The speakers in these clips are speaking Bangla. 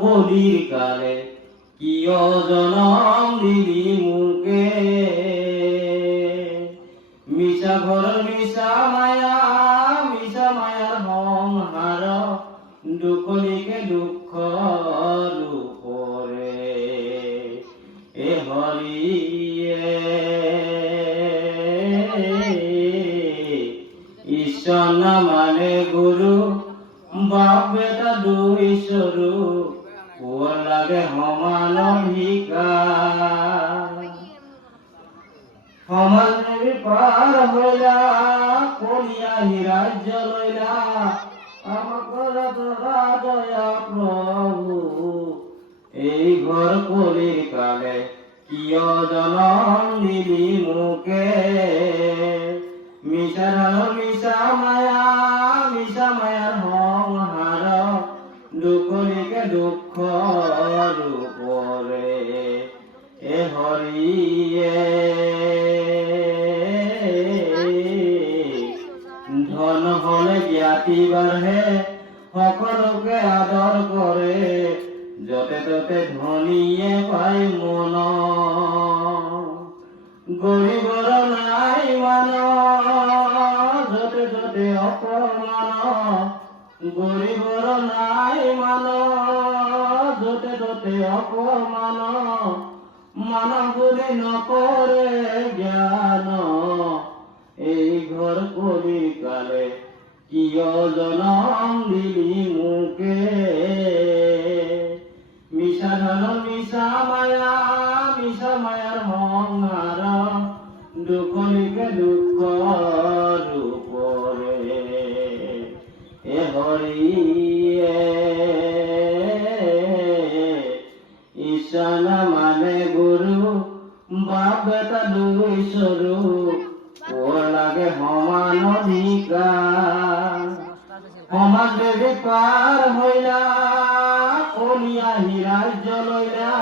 কলির কালে কিয় জনম দিলি মুকে মিশা ঘর মিশা মায়ার সংহার দুখলিকে দুঃখ রূপরে এ হরিয়ে ঈশ্বর না মানে গুরু বাপ বেটা দুই স্বরূপ ওর লাগে সমান অধিকার সমাজ নবী পার হইলা কলিয়া রাজ্য লইলা আমাক তোরা দয়া প্রভু এই ঘর কলির কালে কিয় জনম দিলি মুকে মিশা মায়ার সংহার দুখলিকে দুঃখ রূপরে এ হরিয়ে ধন হলে জ্ঞাতি বাঢ়ে সকলোকে আদর করে যতে ততে ধনীয়ে পাই মন গরিবর নাই মান যতে ততে অপমান গরিবর নাই মান যতে ততে অপমান মানবুলি নকরে জ্ঞান এই ঘর কলি কালে কিয় জনম দিলি মুকে মিশা মায়ার সংহার দুখলিকে দুঃখ রূপরে এ হরিয়ে ঈশান মানে গুরু বাপ বেটা দুই স্বরূপ ওর লাগে সমান অধিকার সমাজ দেবী পার হইলা কলিয়া রাজ্য লইলা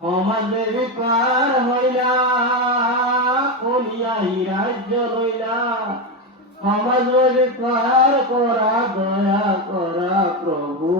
সমাজ দেবী পার হইলা কলিয়া রাজ্য লইলা সমাজ দেবী পার করা দয়া করা প্রভু